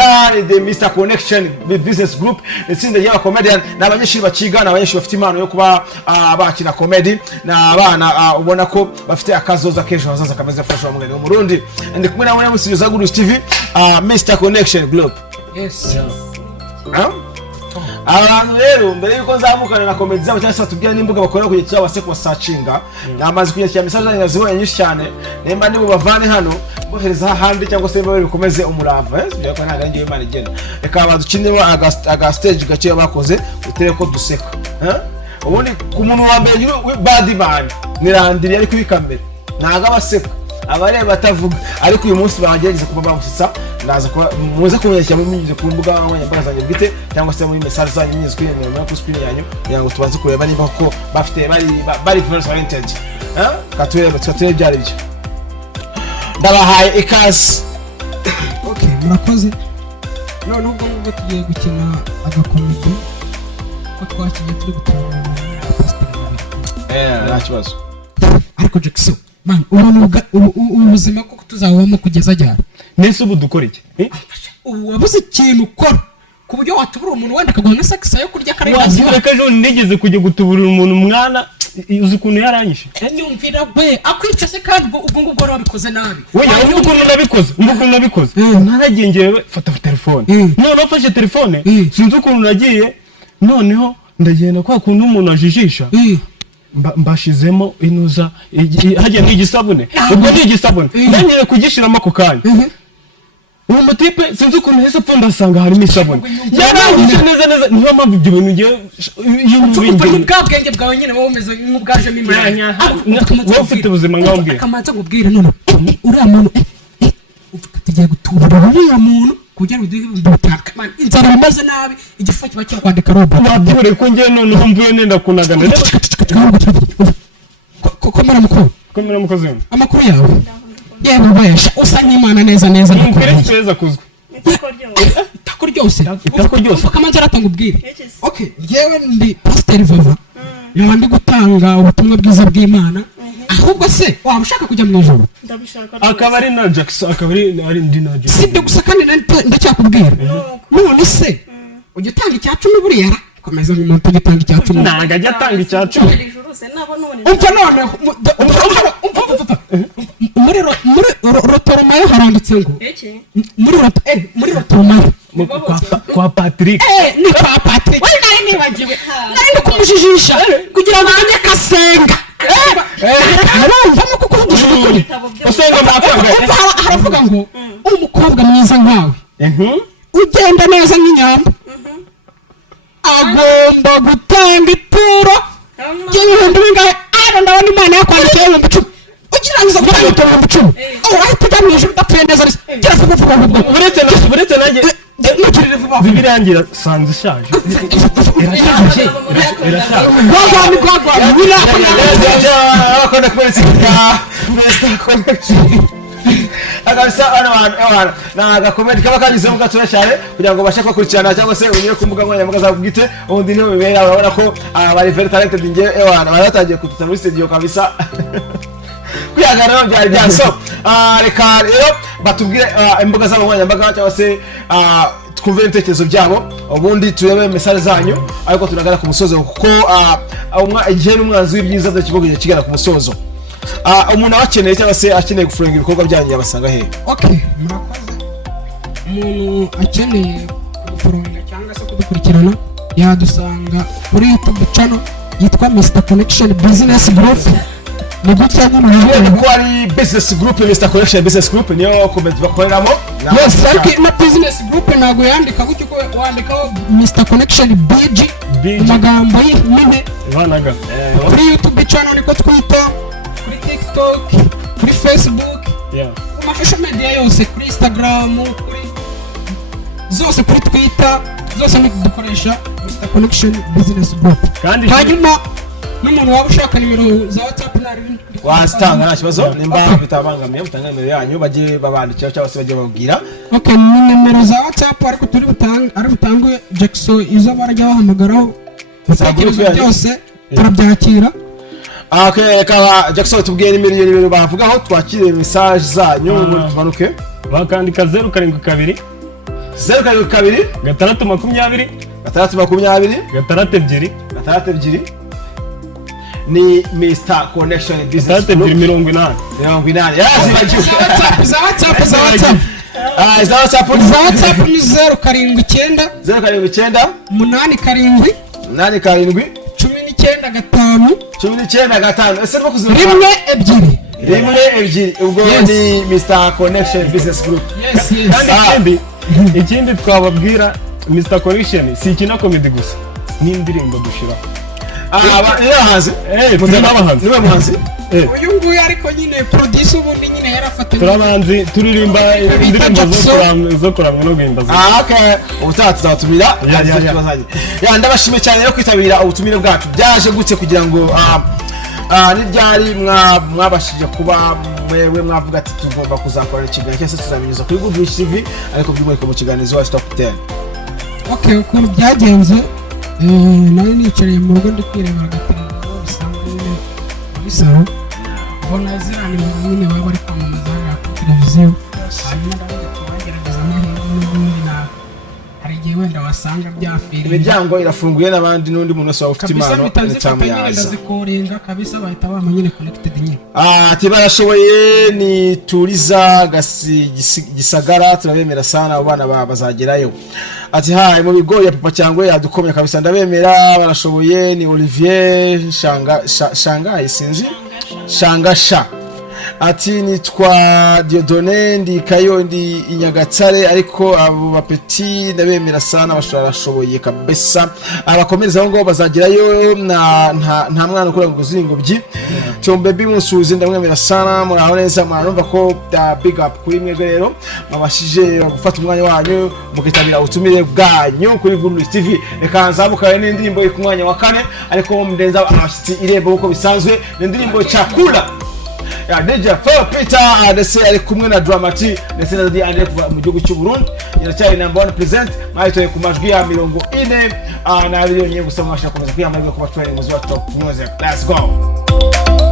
itsinda the Mr Connection Business Group, itsinda y'aba comedian n'abanyeshuri bakigana, abanyeshuri bafite impano yo kuba bakina comedy na abana ubona ko bafite akazoza kejo hazaza kameze fasha mu Burundi. Ndi kumwe na mwe musizo za Goodrich TV, Mr Connection Group. Yes. Abantu rero mbere yuko nzamukana na comedy zabo cyangwa se batubwira n'imbuga bakora kujya cyaba se kwa searchinga namaze kujya message zanyu zibonye nyinshi cyane, nemba nibo bavane hano bohereza handi cyangwa se mbere bikomeze umurava byo ko ntaga ngiye Imana igenda reka badukinemo aga stage gace bakoze utere ko duseka ubundi ku muntu wa mbere bad man nirandiri ari kuri kamera ntaga abaseka abareba batavuga, ariko uyu munsi bagerageza kuba bamusitsa ndaza ko muze kumenyesha mu minyize ku mbuga nkoranyambaga zanyu bwite cyangwa se muri message zanyu nyinshi kuri nimero ku screen yanyu kugira ngo tubanze kureba niba ko bafite bari oriented katwe byari byo. Ndabahaye ikaze. Okay, murakoze. None ubwo tugiye gukina agakomedi ko twakiye turi gutanga nta kibazo. Ariko jaxo man ubuzima ko tuzabamo kugeza ryari nese ubu dukora iki wabuze ikintu ukora ku buryo watubura umuntu wenda akaguha nka sakisa yo kurya kare wazireka ejo nigeze kujya gutuburira umuntu mwana uzi ukuntu yaranyishe nyumvira we akwica se kandi ubwo ngubwo wabikoze nabi oya ukuntu nabikoze naragiye ngewe fata telefone none afashe telefone sinzi ukuntu nagiye noneho ndagenda kwa kuntu umuntu ajijisha mbashizemo inuza hagiye n'igisabune ubwo n'igisabune nanyere kugishiramo ako kanya uwo mutipe sinzi ukuntu hese pfunda asanga harimo isabune yarangije neza niyo mpamvu ibyo bintu ngiye y'umubindi bwa bwenge bwawe nyine wowe umeze nk'ubwaje mimwe wowe ufite ubuzima ngaho mbwira akamanza ngubwire none uriya muntu uvuga tugiye gutubura uriya muntu kugira ngo dutaka man inzara bimaze nabi igifu kiba cyo kwandika robo watubure ko ngiye none umvuye nenda kunagana komera mukozi amakuru yawe yewe bayasha usa n'Imana neza neza kuzwa itako ryose kamanza aratanga ubwire. Okay, yewe ndi Pastor Vava ndi gutanga ubutumwa bwiza bw'Imana, ahubwo se waba ushaka kujya mu ijuru ndabishaka akaba ari na jaxo akaba ari ndi na jaxo sibyo gusa kandi ndacyakubwira none se ujya utanga icya 10 buriya komeza mu muntu gitanga icya 10 nanga ajya atanga icya 10 umva none muri rotoromayo haranditse ngo muri rotoromayo kwa Patrick ni kwa Patrick wari nari nibagiwe nari kumujijisha kugira ngo amenye kasenga arumva no kukuvugisha ukuri usenga makanga haravuga ngo umukobwa mwiza nkawe ugenda neza nk'inyamba agomba gutanga ituro y'ibihumbi bingahe ndabona Imana yakwandikiye ibihumbi 10 ukirangiza gutanga ibihumbi 10 urahita ujya mu ijuru udapfuye neza gira vuba ubwo buretse nanjye nukirire vuba bibirangira sanze ishaje gwagwa akona kwese agasa ana na gakomedi kaba kanyuze mu gatura cyane kugira ngo bashe kwakurikirana cyangwa se unyure ku mbuga nkoranyambaga zabwite ubundi niho bibera urabona ko bari very talented nge ewana baratangiye kututa muri studio kabisa kwihagarara byari byanso reka rero batubwire imbuga zabo nkoranyambaga cyangwa se twumve ibitekerezo byabo ubundi turebe message zanyu ariko tunagana ku musozo kuko igihe n'umwanzi w'ibyiza byo kivuga kigana ku musozo umuntu abakeneye cyangwa se akeneye gufurenga ibikorwa byanyu yabasanga he? Okay, murakoze. Umuntu akeneye gufurenga cyangwa se kudukurikirana yadusanga kuri YouTube channel yitwa Mr Connection Business Group. Ni gutya nyine ko ari business group Mr Connection Business Group niyo comment bakoreramo. Yes, ariko na business group nago yandika gutyo ko wandikaho Mr Connection BG magambo y'imene banaga kuri YouTube channel niko twita kuri TikTok kuri Facebook ku social media yose kuri Instagram kuri zose kuri Twitter zose ni dukoresha Mr Connection Business Group. Hanyuma n'umuntu waba ushaka nimero za WhatsApp nari wasitanga nta kibazo nimba bitabangamiye mutanga nimero yanyu bagiye babandikira cyangwa se bagiye babwira. Okay, ni nimero za WhatsApp ariko turi butangwe jaxo izo barajya bahamagaraho byose turabyakira. Okay, kaba jaxo tubwiye nimero bavugaho twakire message zanyu tumanuke bakandika 072 0 gatandatu makumyabiri 620 6 ni Mr Connection Business Group 80 yazibagiwe za WhatsApp za WhatsApp ni 079 0 8 karindwi 8 19 ese rwo kuzima rimwe ebyiri ubwo ni Mr Connection Business Group. kandi ikindi twababwira Mr Connection si ikina comedy gusa n'indirimbo dushiraho hanze niwe muhanzi uyu nguyu ariko nyine producer ubundi nyine yarafatanye turabanzi turirimba indirimbo zo kuramya no guhimbaza. Okay ubutaha tuzatumira ndabashimiye cyane no kwitabira ubutumire bwacu byaje gutse kugira ngo niryari mwabashije kuba mwewe mwavuga ati tugomba kuzakora ikiganiro cyose tuzabinyuza kuri Goodrich TV ariko by'umwihariko mu kiganiro wa Top 10. Okay ukuntu byagenze nari nicaye mu rugo ndi kwirebera agateleviziyo bisanzwe nyine bisaro mbona zirani nyine baba bari kwamamaza kuri televiziyo hanyuma ndagerageza n'ubundi hari igihe wenda wasanga byafiriye imiryango irafunguye n'abandi n'undi muntu wese ufite impano ndazikorenga kabisa bahita bama nyine connected nyine ati barashoboye ni turiza Gisagara turabemera sana abo bana bazagerayo. Ati hayi mu bigo ya papa cyangwa yadukomeye kabisa ndabemera barashoboye ni Olivier Shangai sinzi Shangasha. Ati nitwa Dieudonné ndi Kayo ndi Inyagatsare ariko abo bapeti ndabemera sana bashoboye kabisa abakomereza aho ngo bazagerayo nta mwana ukora guzingo byi Chombe bimusuze ndamwemera sana muraho neza mwarumva ko big up kuri mwe rero mabashije gufata umwanya wanyu mukitabira ubutumire bwanyu kuri Goodrich TV reka nzamukaye n'indirimbo iri ku mwanya wa 4 ariko mdenza abashitsi irembo uko bisanzwe n'indirimbo Chakula ya DJ Peter ndetse ari kumwe na Dramati ndetse na Dadi Andre kuva mu gihugu cy'u Burundi yaracyari number 1 present mahitoye ku majwi ya 40 na miliyoni gusa mwashaka kuza kwiyamamaza ku batwari mu zo top music. Let's go.